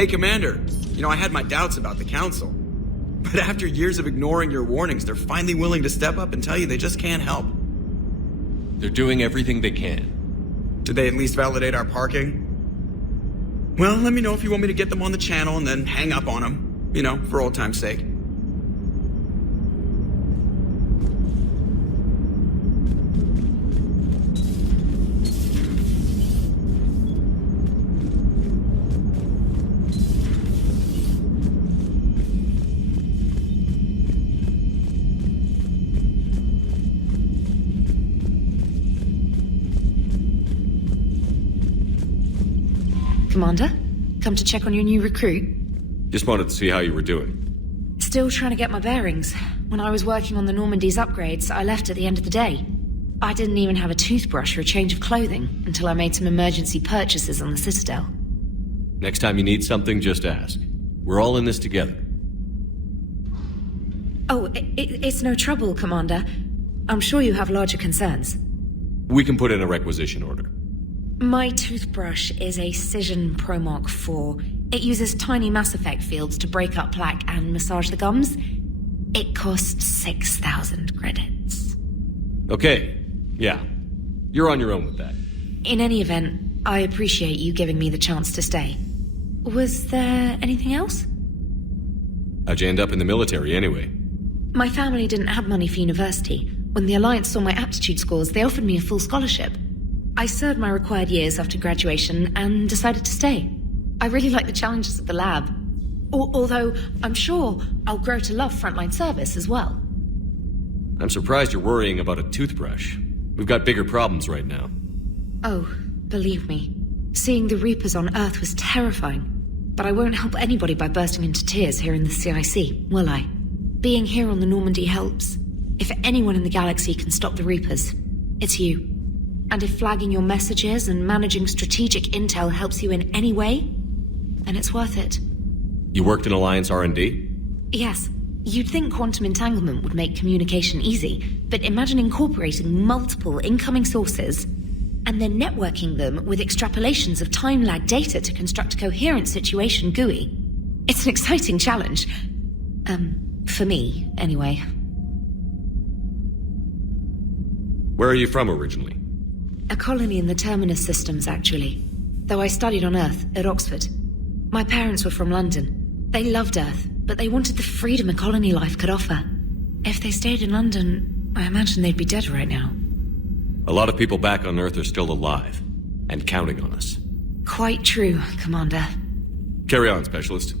Hey, Commander. You know, I had my doubts about the Council. But after years of ignoring your warnings, they're finally willing to step up and tell you they just can't help. They're doing everything they can. Did they at least validate our parking? Well, let me know if you want me to get them on the channel and then hang up on them. You know, for old time's sake. Commander, come to check on your new recruit. Just wanted to see how you were doing. Still trying to get my bearings. When I was working on the Normandy's upgrades, I left at the end of the day. I didn't even have a toothbrush or a change of clothing until I made some emergency purchases on the Citadel. Next time you need something, just ask. We're all in this together. Oh, it's no trouble, Commander. I'm sure you have larger concerns. We can put in a requisition order. My toothbrush is a Cision Pro Mark IV. It uses tiny Mass Effect fields to break up plaque and massage the gums. It costs 6,000 credits. Okay, yeah. You're on your own with that. In any event, I appreciate you giving me the chance to stay. Was there anything else? How'd you end up in the military anyway? My family didn't have money for university. When the Alliance saw my aptitude scores, they offered me a full scholarship. I served my required years after graduation and decided to stay. I really like the challenges of the lab. Although I'm sure I'll grow to love frontline service as well. I'm surprised you're worrying about a toothbrush. We've got bigger problems right now. Oh, believe me. Seeing the Reapers on Earth was terrifying. But I won't help anybody by bursting into tears here in the CIC, will I? Being here on the Normandy helps. If anyone in the galaxy can stop the Reapers, it's you. And if flagging your messages and managing strategic intel helps you in any way, then it's worth it. You worked in Alliance R&D? Yes. You'd think quantum entanglement would make communication easy, but imagine incorporating multiple incoming sources and then networking them with extrapolations of time-lag data to construct a coherent situation GUI. It's an exciting challenge. For me, anyway. Where are you from originally? A colony in the Terminus systems, actually. Though I studied on Earth, at Oxford. My parents were from London. They loved Earth, but they wanted the freedom a colony life could offer. If they stayed in London, I imagine they'd be dead right now. A lot of people back on Earth are still alive, and counting on us. Quite true, Commander. Carry on, Specialist.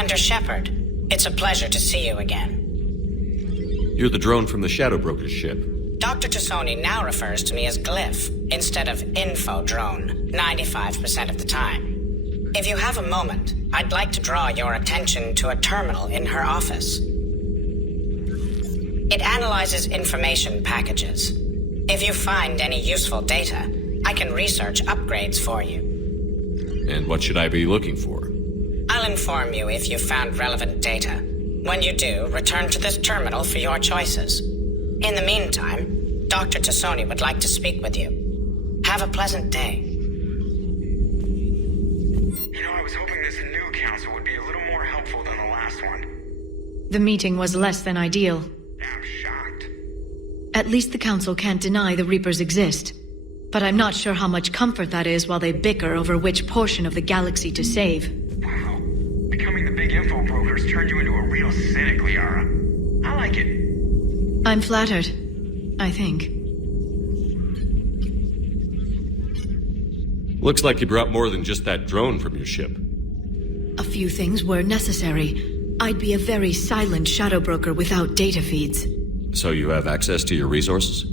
Commander Shepard. It's a pleasure to see you again. You're the drone from the Shadow Broker's ship. Dr. Tassoni now refers to me as Glyph instead of Info Drone 95% of the time. If you have a moment, I'd like to draw your attention to a terminal in her office. It analyzes information packages. If you find any useful data, I can research upgrades for you. And what should I be looking for? I'll inform you if you found relevant data. When you do, return to this terminal for your choices. In the meantime, Dr. Tassoni would like to speak with you. Have a pleasant day. You know, I was hoping this new council would be a little more helpful than the last one. The meeting was less than ideal. I'm shocked. At least the council can't deny the Reapers exist. But I'm not sure how much comfort that is while they bicker over which portion of the galaxy to save. Wow. Becoming the big info brokers turned you into a real cynic, Liara. I like it. I'm flattered, I think. Looks like you brought more than just that drone from your ship. A few things were necessary. I'd be a very silent shadow broker without data feeds. So you have access to your resources?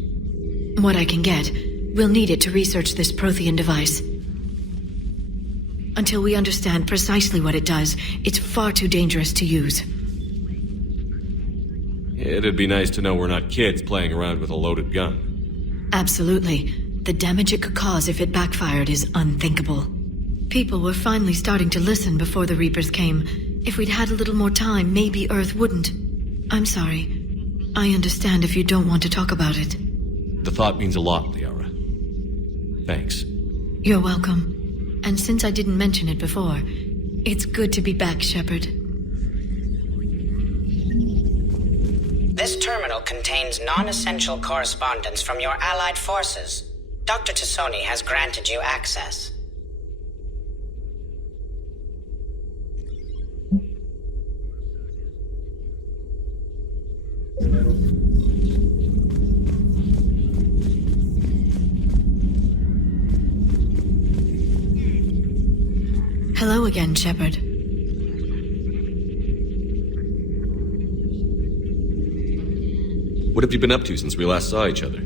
What I can get. We'll need it to research this Prothean device. Until we understand precisely what it does, it's far too dangerous to use. It'd be nice to know we're not kids playing around with a loaded gun. Absolutely. The damage it could cause if it backfired is unthinkable. People were finally starting to listen before the Reapers came. If we'd had a little more time, maybe Earth wouldn't. I'm sorry. I understand if you don't want to talk about it. The thought means a lot, Liara. Thanks. You're welcome. And since I didn't mention it before, it's good to be back, Shepard. This terminal contains non-essential correspondence from your allied forces. Dr. Tassoni has granted you access. Hello again, Shepard. What have you been up to since we last saw each other?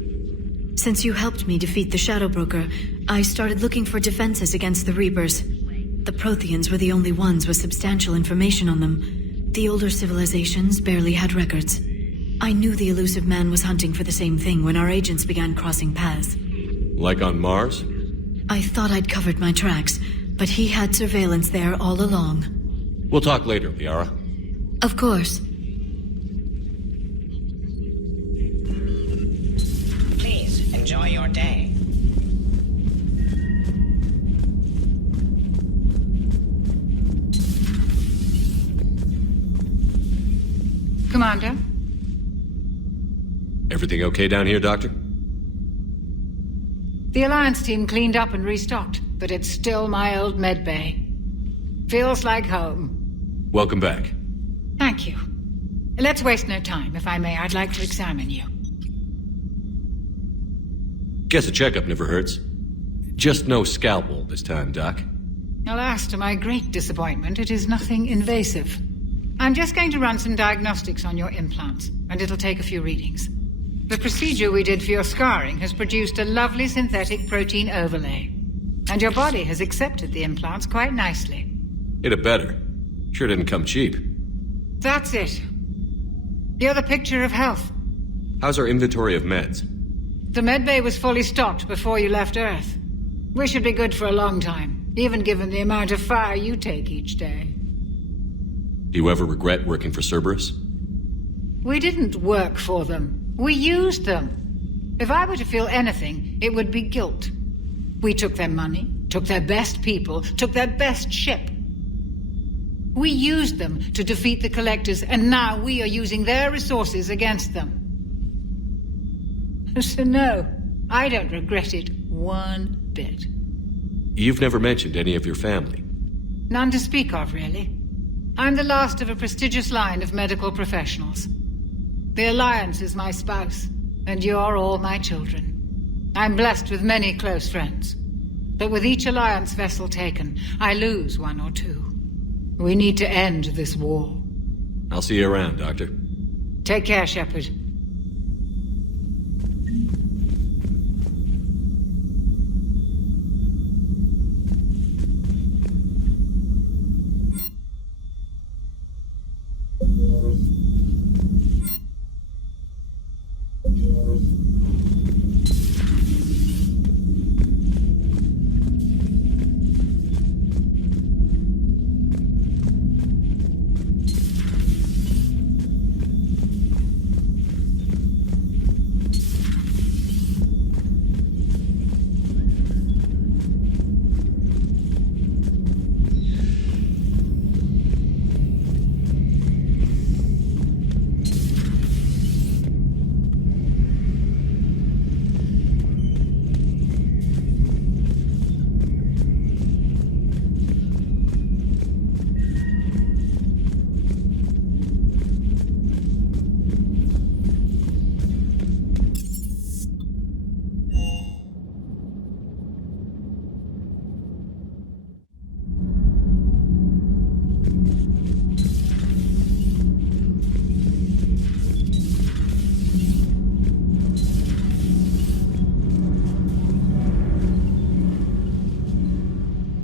Since you helped me defeat the Shadow Broker, I started looking for defenses against the Reapers. The Protheans were the only ones with substantial information on them. The older civilizations barely had records. I knew the elusive man was hunting for the same thing when our agents began crossing paths. Like on Mars? I thought I'd covered my tracks, but he had surveillance there all along. We'll talk later, Liara. Of course. Please, enjoy your day. Commander? Everything okay down here, Doctor? The Alliance team cleaned up and restocked, but it's still my old medbay. Feels like home. Welcome back. Thank you. Let's waste no time. If I may, I'd like to examine you. Guess a checkup never hurts. Just no scalpel this time, Doc. Alas, to my great disappointment, it is nothing invasive. I'm just going to run some diagnostics on your implants, and it'll take a few readings. The procedure we did for your scarring has produced a lovely synthetic protein overlay. And your body has accepted the implants quite nicely. It had better. Sure didn't come cheap. That's it. You're the picture of health. How's our inventory of meds? The medbay was fully stocked before you left Earth. We should be good for a long time, even given the amount of fire you take each day. Do you ever regret working for Cerberus? We didn't work for them. We used them. If I were to feel anything, it would be guilt. We took their money, took their best people, took their best ship. We used them to defeat the Collectors, and now we are using their resources against them. So no, I don't regret it one bit. You've never mentioned any of your family. None to speak of, really. I'm the last of a prestigious line of medical professionals. The Alliance is my spouse, and you're all my children. I'm blessed with many close friends. But with each Alliance vessel taken, I lose one or two. We need to end this war. I'll see you around, Doctor. Take care, Shepard.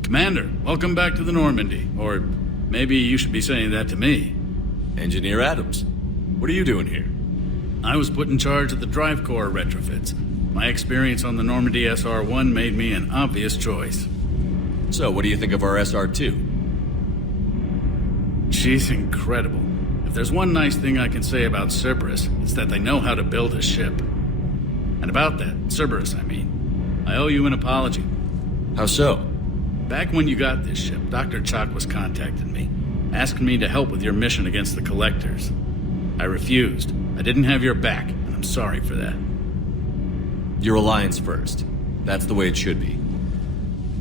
Commander, welcome back to the Normandy. Or maybe you should be saying that to me. Engineer Adams, what are you doing here? I was put in charge of the drive core retrofits. My experience on the Normandy SR-1 made me an obvious choice. So, what do you think of our SR-2? She's incredible. If there's one nice thing I can say about Cerberus, it's that they know how to build a ship. And about that, Cerberus, I mean, I owe you an apology. How so? Back when you got this ship, Dr. Chalk was contacting me, asking me to help with your mission against the Collectors. I refused. I didn't have your back, and I'm sorry for that. Your alliance first. That's the way it should be.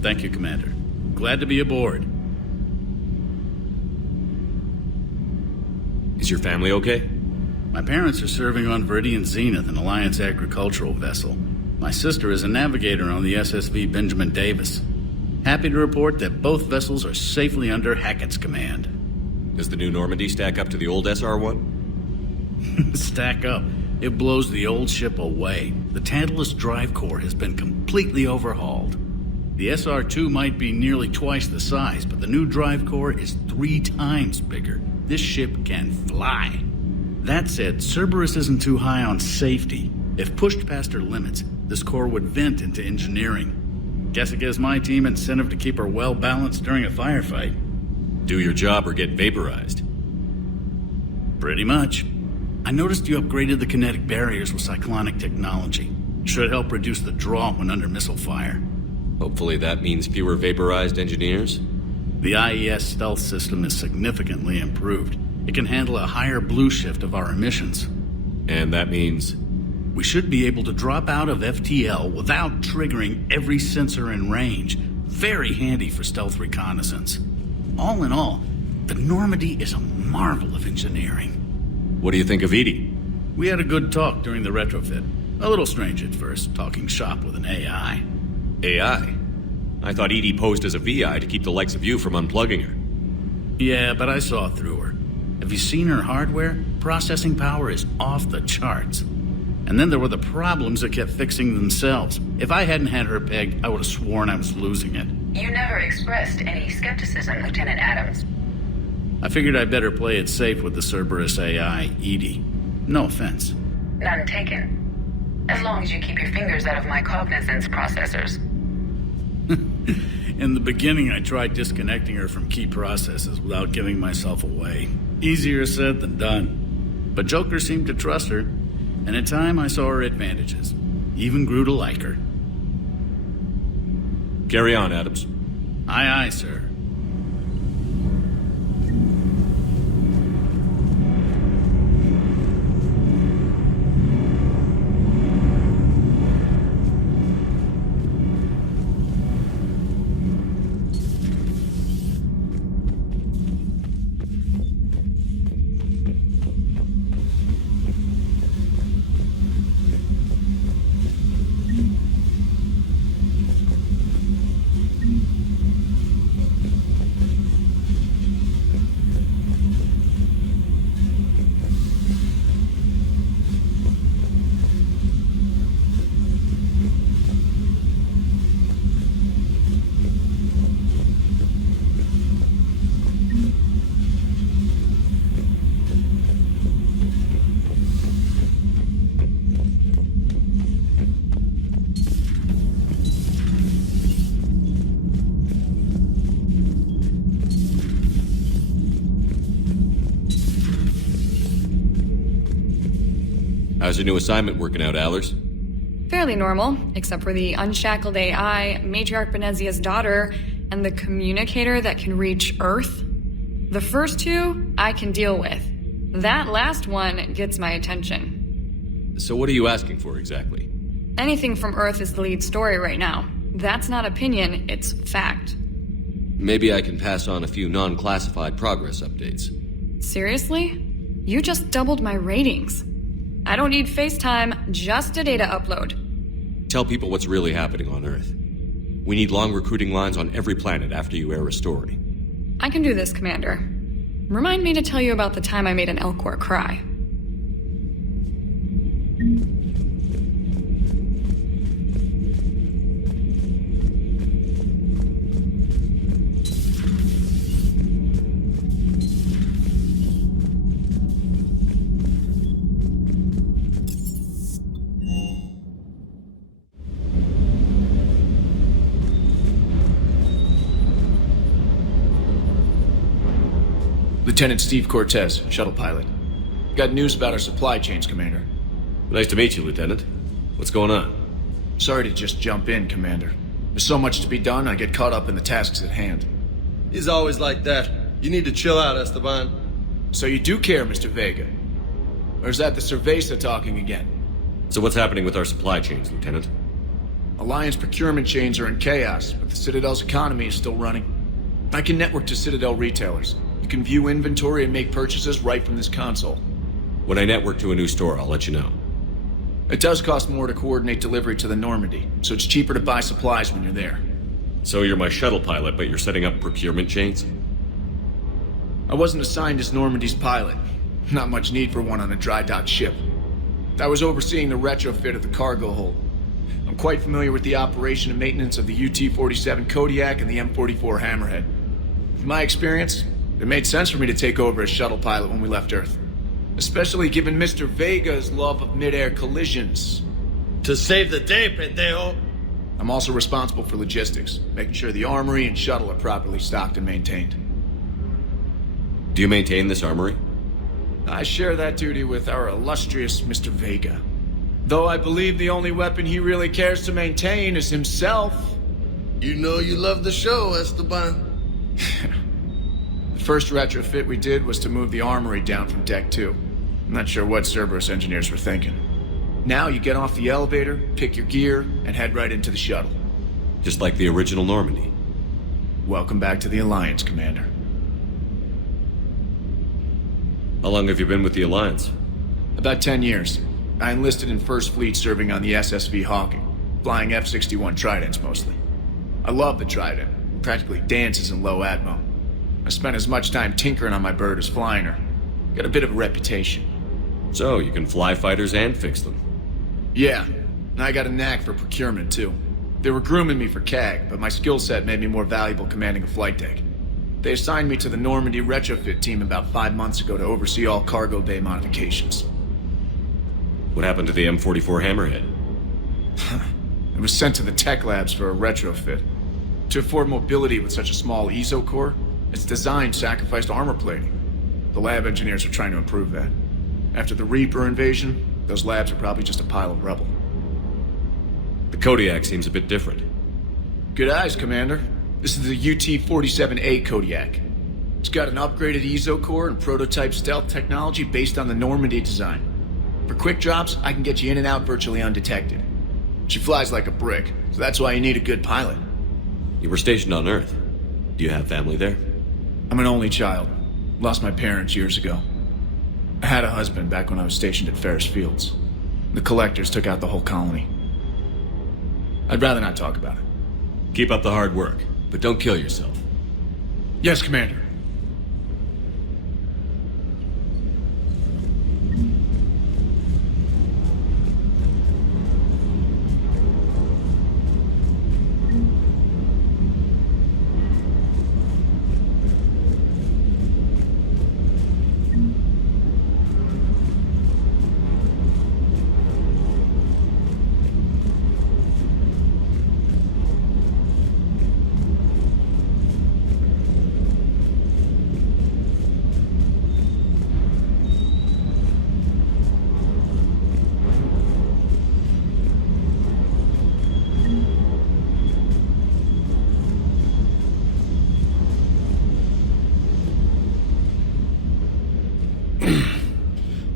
Thank you, Commander. Glad to be aboard. Is your family okay? My parents are serving on Viridian Zenith, an Alliance agricultural vessel. My sister is a navigator on the SSV Benjamin Davis. Happy to report that both vessels are safely under Hackett's command. Does the new Normandy stack up to the old SR-1? Stack up. It blows the old ship away. The Tantalus drive core has been completely overhauled. The SR-2 might be nearly twice the size, but the new drive core is 3 times bigger. This ship can fly. That said, Cerberus isn't too high on safety. If pushed past her limits, this core would vent into engineering. Guess it gives my team incentive to keep her well balanced during a firefight. Do your job or get vaporized. Pretty much. I noticed you upgraded the kinetic barriers with cyclonic technology. Should help reduce the draw when under missile fire. Hopefully that means fewer vaporized engineers. The IES stealth system is significantly improved. It can handle a higher blue shift of our emissions. And that means? We should be able to drop out of FTL without triggering every sensor in range. Very handy for stealth reconnaissance. All in all, the Normandy is a marvel of engineering. What do you think of Edie? We had a good talk during the retrofit. A little strange at first, talking shop with an AI. AI? I thought Edie posed as a VI to keep the likes of you from unplugging her. Yeah, but I saw through her. Have you seen her hardware? Processing power is off the charts. And then there were the problems that kept fixing themselves. If I hadn't had her pegged, I would have sworn I was losing it. You never expressed any skepticism, Lieutenant Adams. I figured I'd better play it safe with the Cerberus AI, Edie. No offense. None taken. As long as you keep your fingers out of my cognizance processors. In the beginning, I tried disconnecting her from key processes without giving myself away. Easier said than done. But Joker seemed to trust her, and in time I saw her advantages. Even grew to like her. Carry on, Adams. Aye, aye, sir. How's your new assignment working out, Allers? Fairly normal, except for the unshackled AI, Matriarch Benezia's daughter, and the communicator that can reach Earth. The first two, I can deal with. That last one gets my attention. So what are you asking for exactly? Anything from Earth is the lead story right now. That's not opinion, it's fact. Maybe I can pass on a few non-classified progress updates. Seriously? You just doubled my ratings. I don't need FaceTime, just a data upload. Tell people what's really happening on Earth. We need long recruiting lines on every planet after you air a story. I can do this, Commander. Remind me to tell you about the time I made an Elcor cry. Lieutenant Steve Cortez, shuttle pilot. Got news about our supply chains, Commander. Nice to meet you, Lieutenant. What's going on? Sorry to just jump in, Commander. There's so much to be done, I get caught up in the tasks at hand. He's always like that. You need to chill out, Esteban. So you do care, Mr. Vega? Or is that the Cerveza talking again? So what's happening with our supply chains, Lieutenant? Alliance procurement chains are in chaos, but the Citadel's economy is still running. I can network to Citadel retailers. You can view inventory and make purchases right from this console. When I network to a new store, I'll let you know. It does cost more to coordinate delivery to the Normandy, so it's cheaper to buy supplies when you're there. So you're my shuttle pilot, but you're setting up procurement chains? I wasn't assigned as Normandy's pilot. Not much need for one on a dry dock ship. I was overseeing the retrofit of the cargo hold. I'm quite familiar with the operation and maintenance of the UT-47 Kodiak and the M44 Hammerhead. From my experience, it made sense for me to take over as shuttle pilot when we left Earth. Especially given Mr. Vega's love of mid-air collisions. To save the day, pendejo. I'm also responsible for logistics, making sure the armory and shuttle are properly stocked and maintained. Do you maintain this armory? I share that duty with our illustrious Mr. Vega. Though I believe the only weapon he really cares to maintain is himself. You know you love the show, Esteban. The first retrofit we did was to move the armory down from Deck 2. I'm not sure what Cerberus engineers were thinking. Now you get off the elevator, pick your gear, and head right into the shuttle. Just like the original Normandy. Welcome back to the Alliance, Commander. How long have you been with the Alliance? About 10 years. I enlisted in First Fleet serving on the SSV Hawking, flying F-61 Tridents mostly. I love the Trident. It practically dances in low atmo. I spent as much time tinkering on my bird as flying her. Got a bit of a reputation. So, you can fly fighters and fix them? Yeah, and I got a knack for procurement too. They were grooming me for CAG, but my skill set made me more valuable commanding a flight deck. They assigned me to the Normandy retrofit team about 5 months ago to oversee all cargo bay modifications. What happened to the M44 Hammerhead? It was sent to the tech labs for a retrofit. To afford mobility with such a small ESO core, its design sacrificed armor plating. The lab engineers are trying to improve that. After the Reaper invasion, those labs are probably just a pile of rubble. The Kodiak seems a bit different. Good eyes, Commander. This is the UT-47A Kodiak. It's got an upgraded ESO core and prototype stealth technology based on the Normandy design. For quick drops, I can get you in and out virtually undetected. She flies like a brick, so that's why you need a good pilot. You were stationed on Earth. Do you have family there? I'm an only child. Lost my parents years ago. I had a husband back when I was stationed at Ferris Fields. The collectors took out the whole colony. I'd rather not talk about it. Keep up the hard work, but don't kill yourself. Yes, Commander.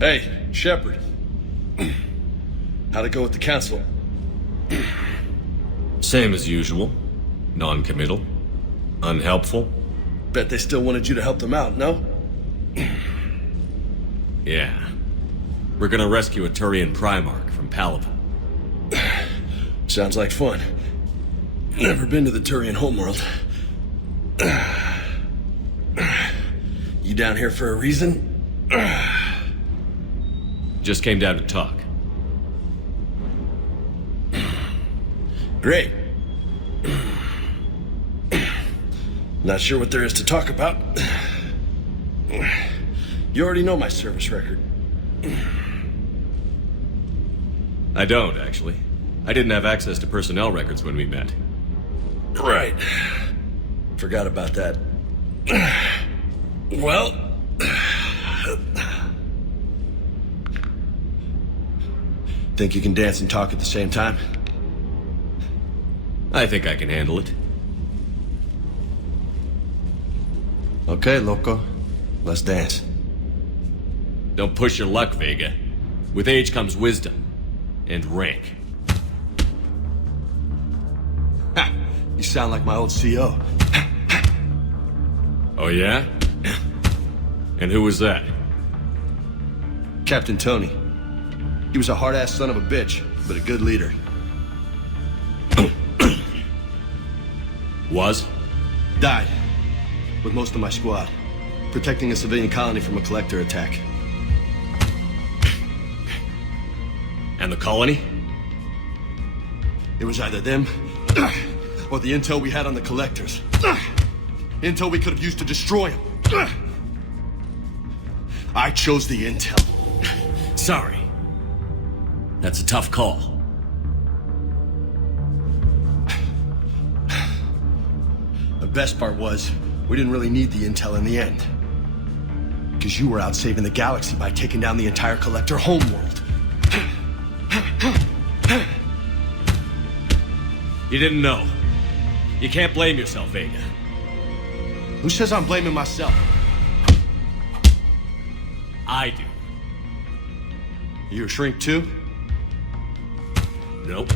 Hey, Shepard. How'd it go with the council? Same as usual. Non-committal. Unhelpful. Bet they still wanted you to help them out, no? Yeah. We're gonna rescue a Turian Primarch from Palaven. Sounds like fun. Never been to the Turian homeworld. You down here for a reason? Just came down to talk. Great. Not sure what there is to talk about. You already know my service record. I don't, actually. I didn't have access to personnel records when we met. Right. Forgot about that. Well... Think you can dance and talk at the same time? I think I can handle it. Okay, loco. Let's dance. Don't push your luck, Vega. With age comes wisdom. And rank. Ha! You sound like my old CO. Oh, yeah? And who was that? Captain Tony. He was a hard-ass son of a bitch, but a good leader. Was? Died. With most of my squad. Protecting a civilian colony from a collector attack. And the colony? It was either them, or the intel we had on the collectors. Intel we could have used to destroy them. I chose the intel. Sorry. That's a tough call. The best part was, we didn't really need the intel in the end. Because you were out saving the galaxy by taking down the entire collector homeworld. You didn't know. You can't blame yourself, Vega. Who says I'm blaming myself? I do. You a shrink too? Nope.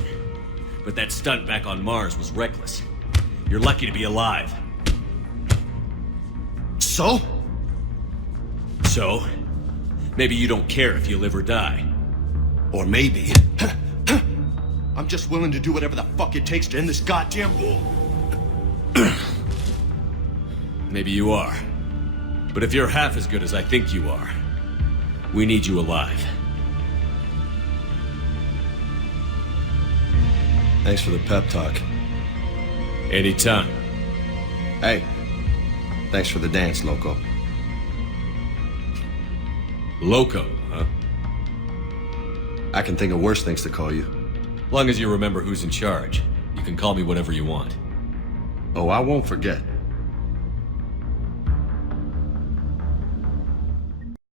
But that stunt back on Mars was reckless. You're lucky to be alive. So? So? Maybe you don't care if you live or die. Or maybe... I'm just willing to do whatever the fuck it takes to end this goddamn war. Maybe you are. But if you're half as good as I think you are, we need you alive. Thanks for the pep talk. Anytime. Hey, thanks for the dance, Loco. Loco, huh? I can think of worse things to call you. Long as you remember who's in charge, you can call me whatever you want. Oh, I won't forget.